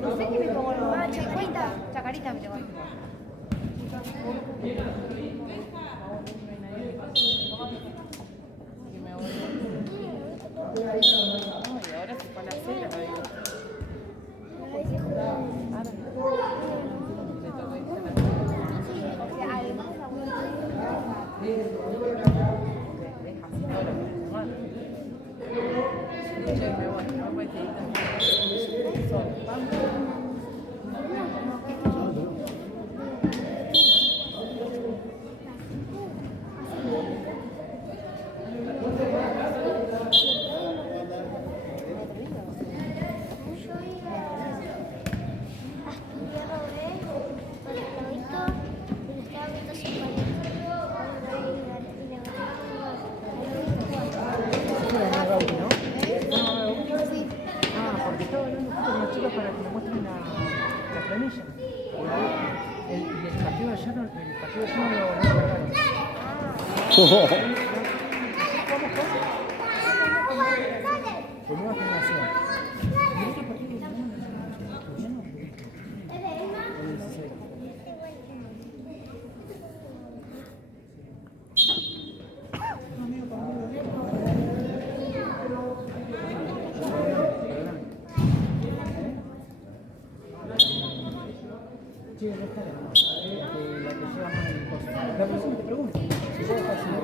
No sé qué me pongo, Chacarita me tengo. Y ahora se fue a la cera, digo. Para que me muestren la planilla. Y el partido de ayer no lo sacaron. De nueva generación. ¿Y el otro partido de estudiando? El 16. Sí, no está de más. La que lleva más el costo. La próxima te pregunto. Si ya está haciendo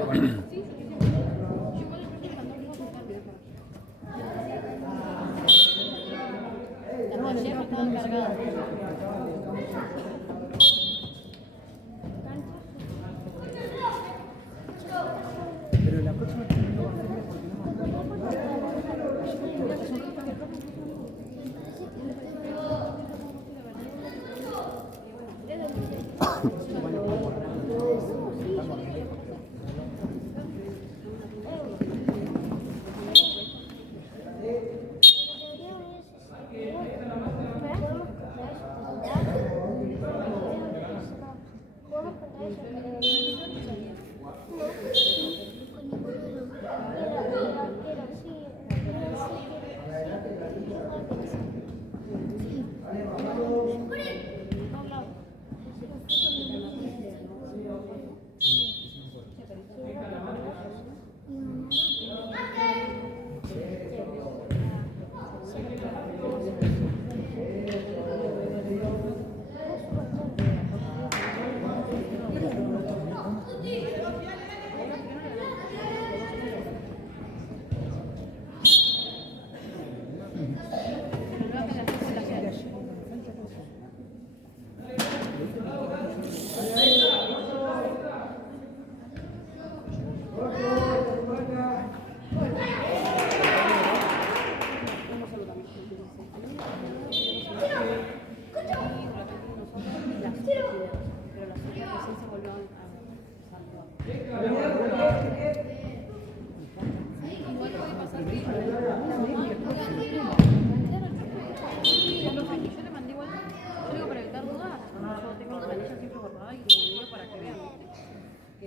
Las de ayer estaban cargadas. pero la próxima te no va a hacer porque no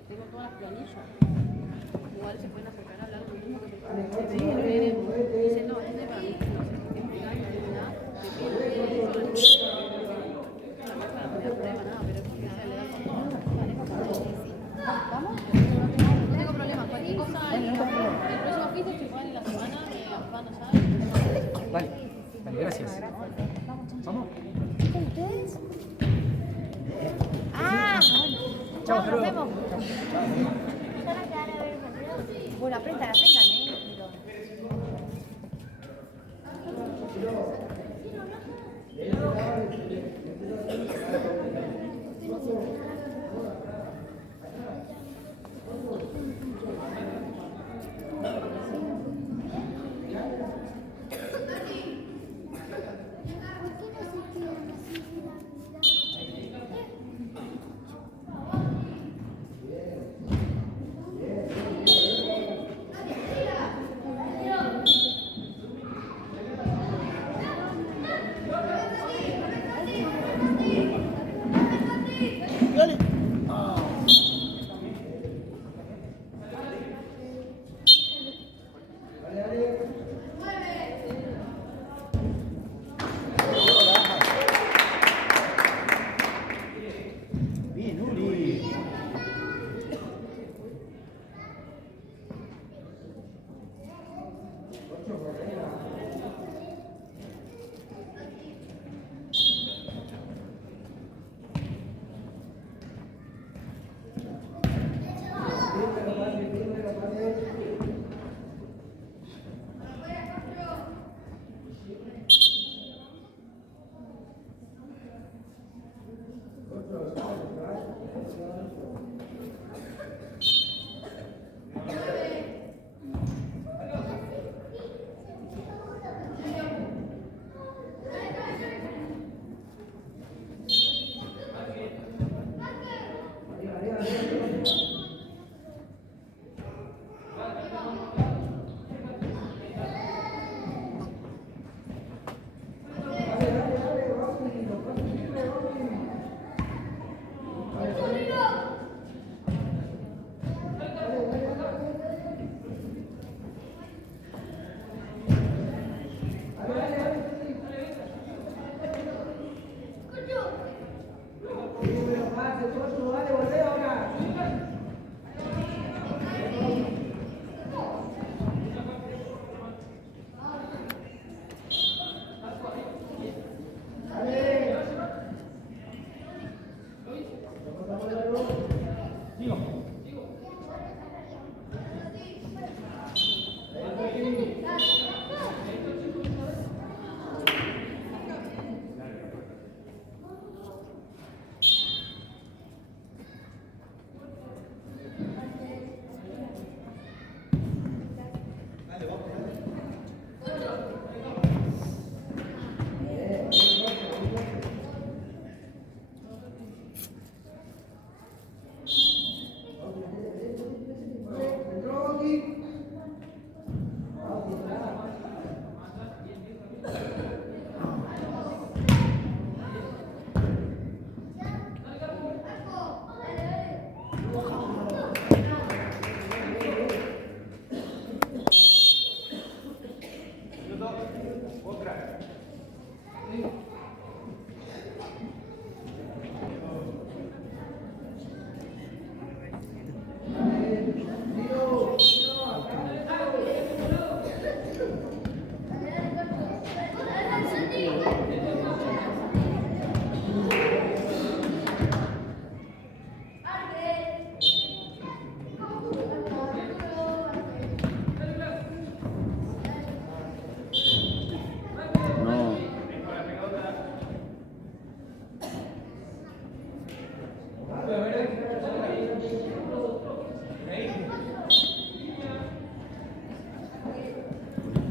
tengo todas las planillas. Igual se pueden acercar a hablar lo mismo que se dicen, no, este para mí, no sé qué explicar, no tiene nada, te pido que eso, no es para poner prueba, nada, pero es porque se le da con todo. Chao, hasta nos luego. vemos. Bueno, aprendan, Bien, Uri.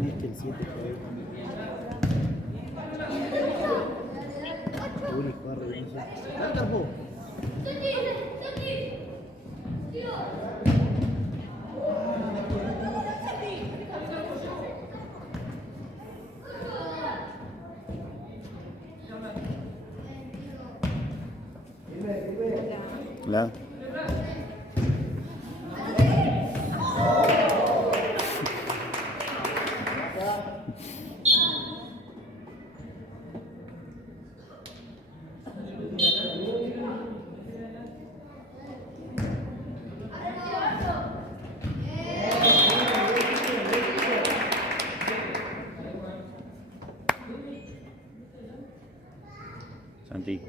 Viste el 7 Uri corre bien. Anda vos. La. Santi.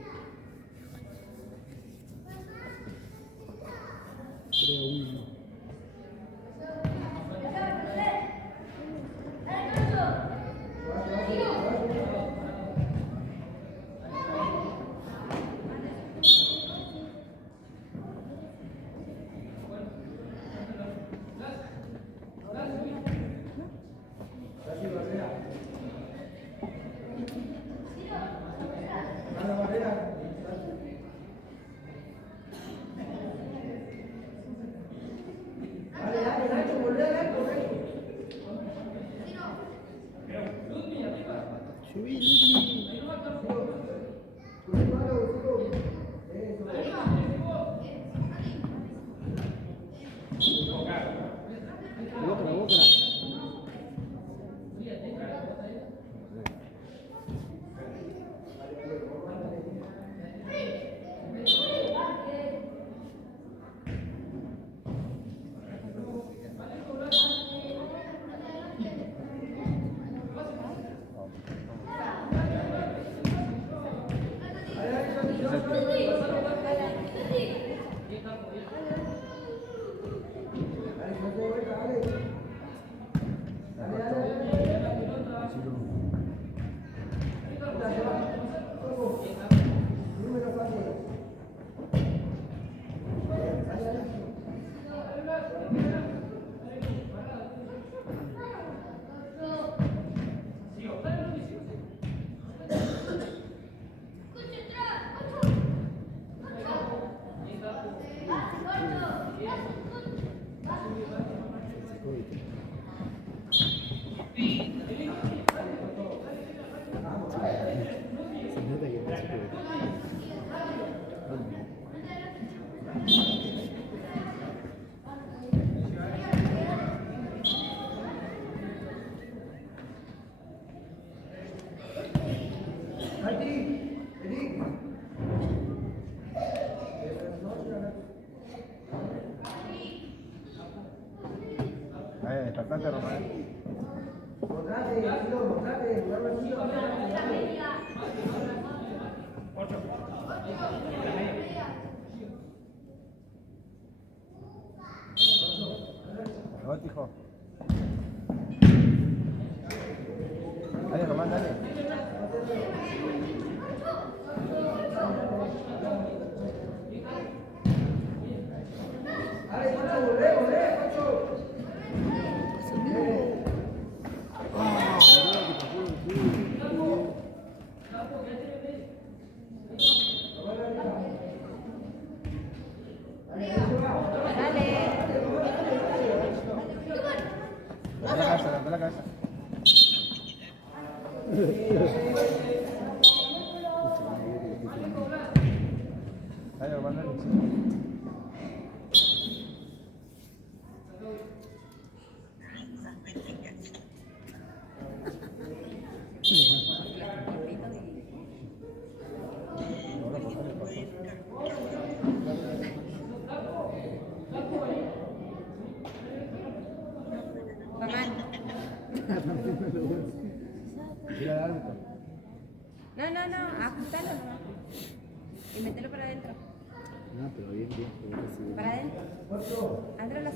Se nota que no se puede. Bastante Román. No, hijo. Dale, Román, dale. Levanta la cabeza. Dale, Román, dale. Mira el árbitro. No, ajustalo nomás. Y mételo para adentro. No, pero bien, bien. Para adentro. Adentro la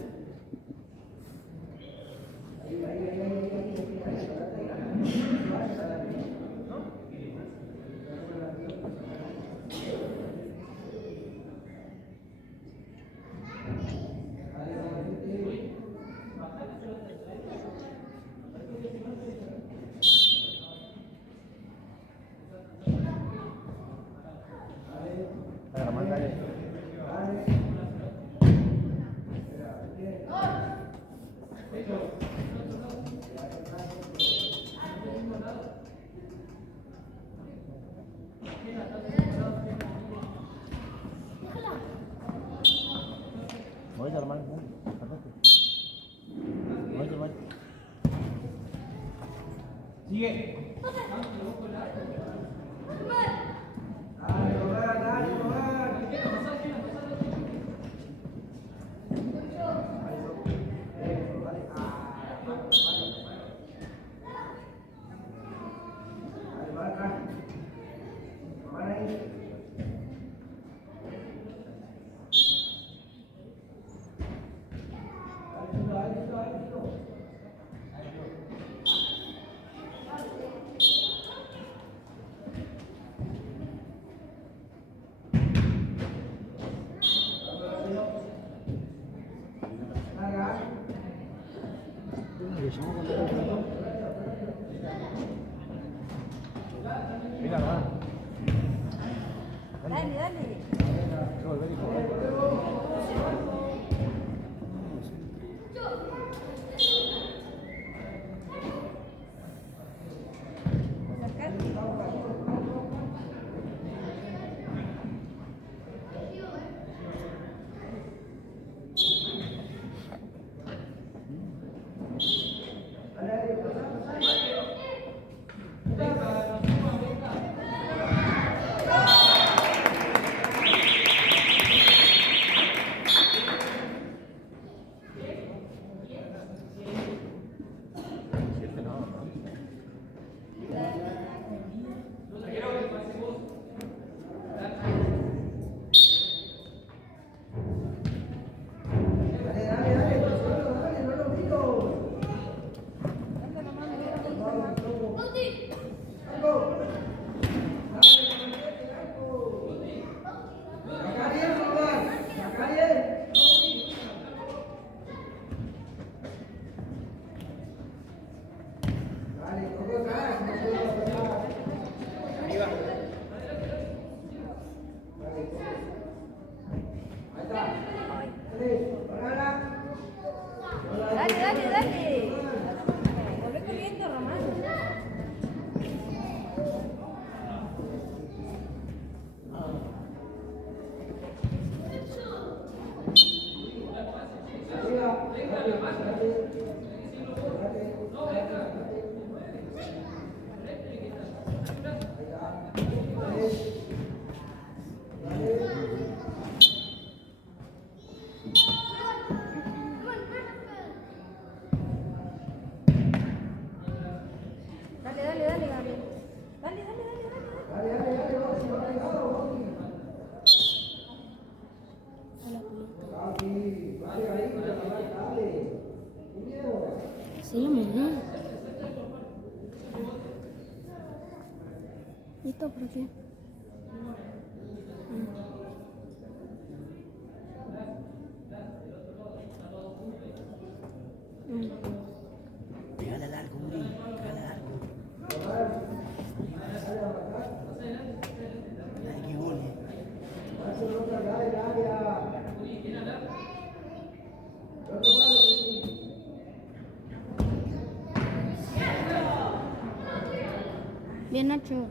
Dale, Román, dale. Muévete, hermano. Muévete, hermano. Sigue. Mira, hermano. Dale. Volver, hijo. sí. Pegale al arco, Uri, pegale al arco. Dale que gole. Bien, Nacho.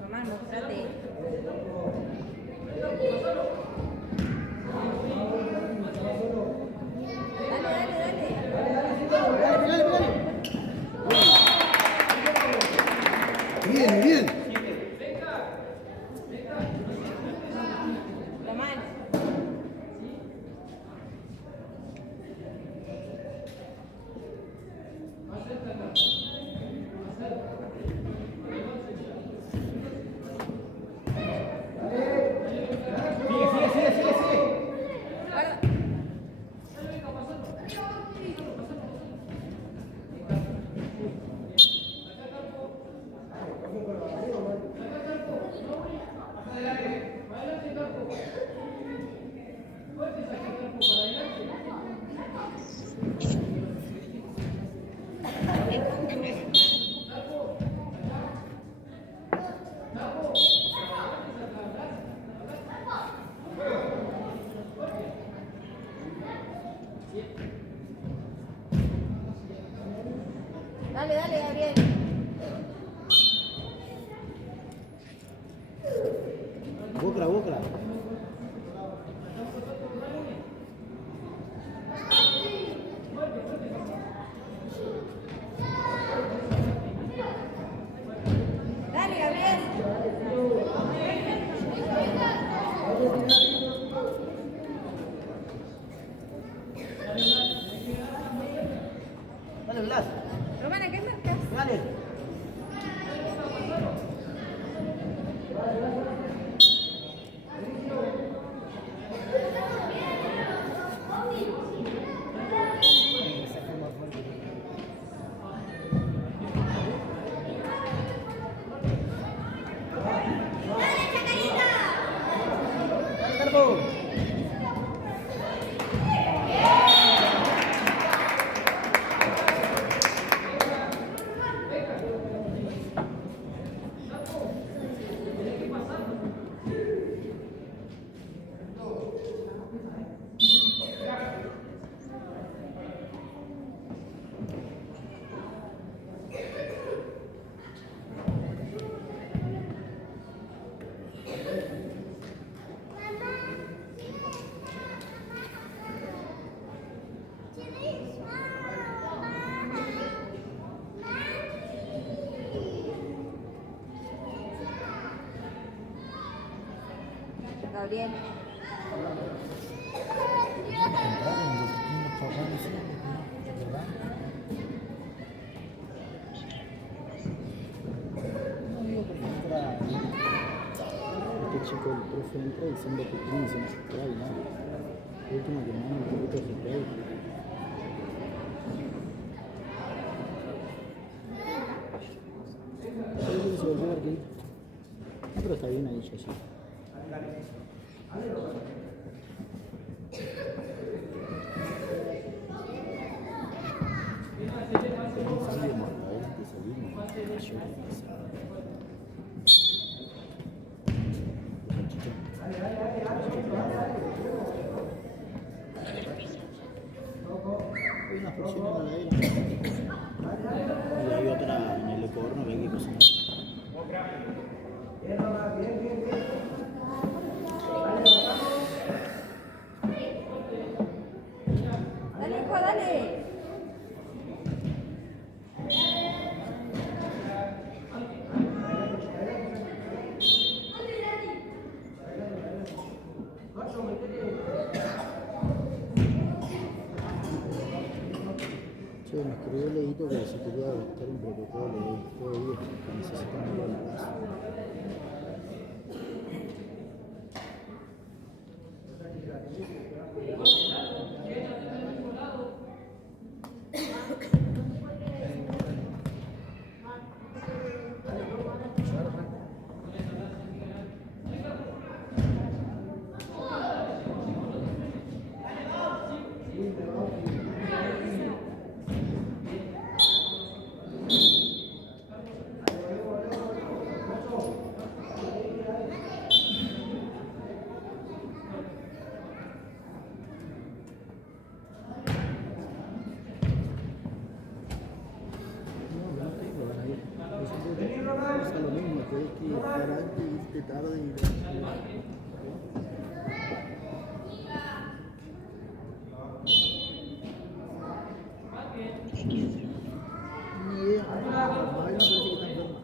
Román, mostrate. Bien, bien. Román. Dale, dale, Gabriel. Bocra, bocra. Dale, Gabriel. Dale, Blas. Román, ¿a qué marcas? Dale. Gabriel. Este chico, el profe entra diciendo que tiene sin spray, ¿no? La última que me dan un poquito de spray. Se volvió a ver que... No, pero está bien ahí, yo sí. Hay una porción en la heladera y hay otra en el horno que hay que cocinar. Dale, hijo, dale. Che, me escribió Leito que si quería adoptar un protocolo de días que necesitan ir a la casa. Pasa lo mismo, tienes que estar antes y irte tarde y... Ni idea, mamá me parece que está enferma.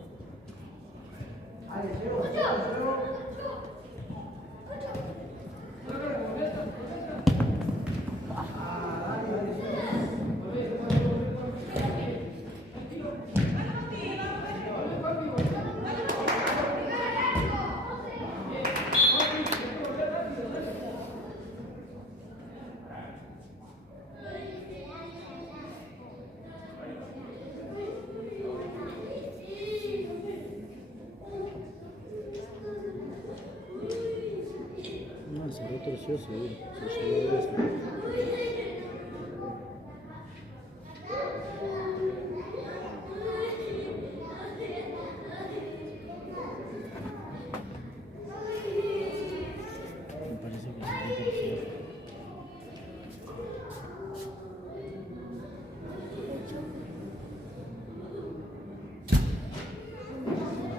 No, se retorció seguro, se llevó a eso. Me parece que se retorció.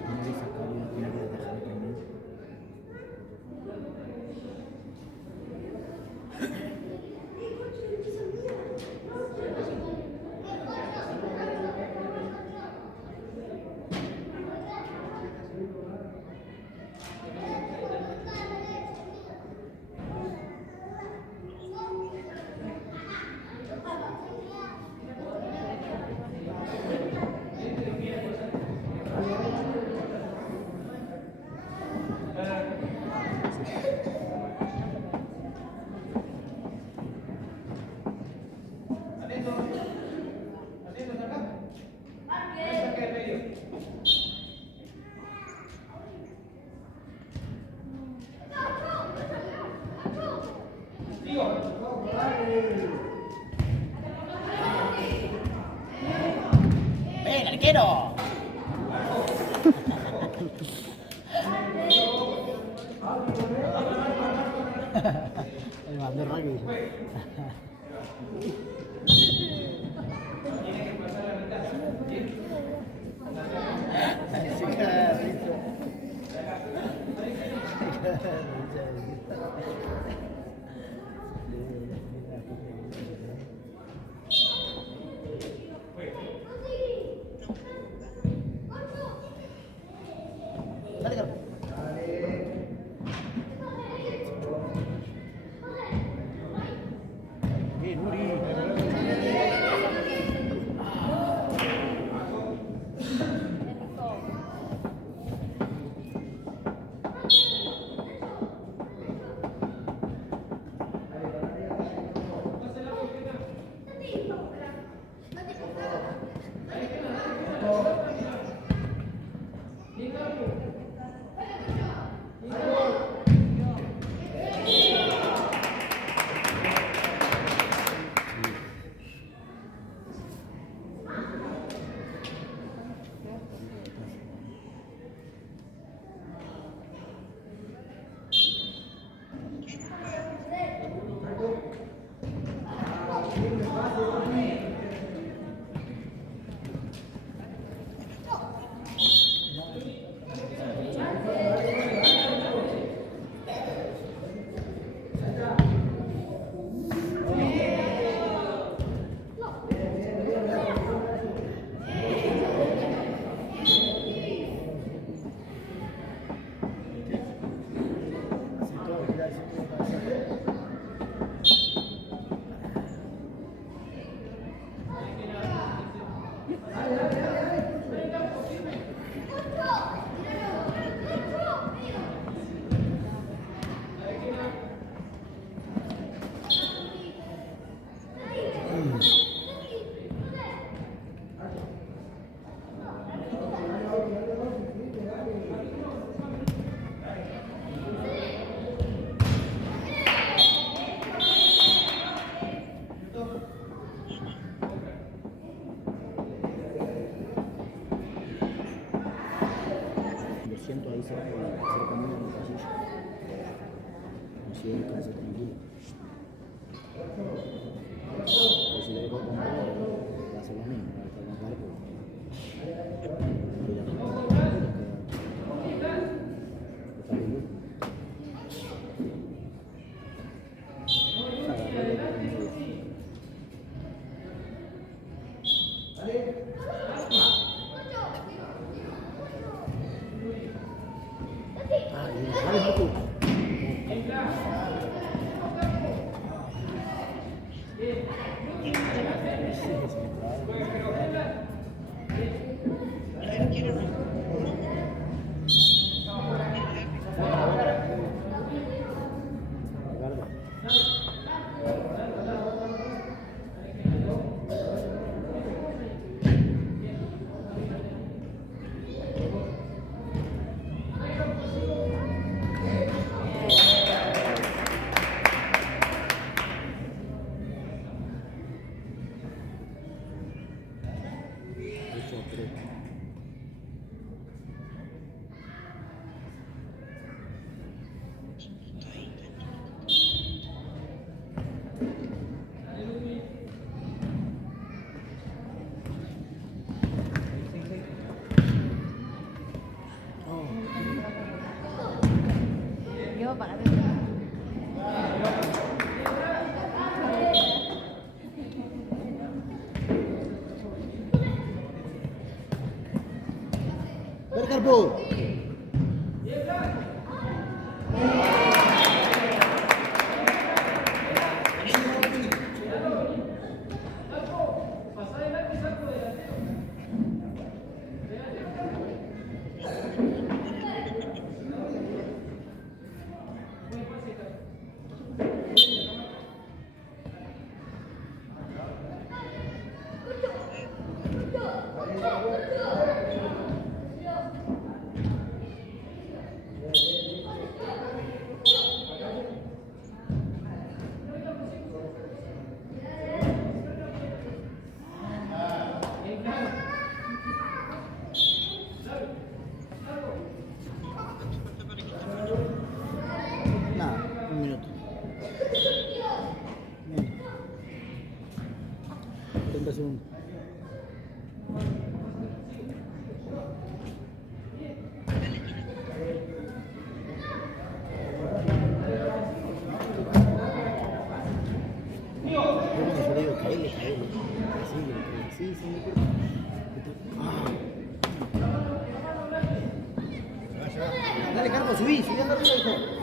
Tiene que sacarlo, tiene que dejar también. ¡Ven, arquero! El mandó rugby. Se caga de risa. Se caga de risa. Dale, Carlos. hacer camino en el pasillo. Así descansa tranquilo. Pero si le dejo con vos, va a ser lo mismo, va a estar con cargo. Yo para ver. ¡Ver, Carpo! Nada, un minuto. 30 segundos. Yo le digo, caele. Sí, me corta. Dale, Carlos, subí, andando arriba, hijo.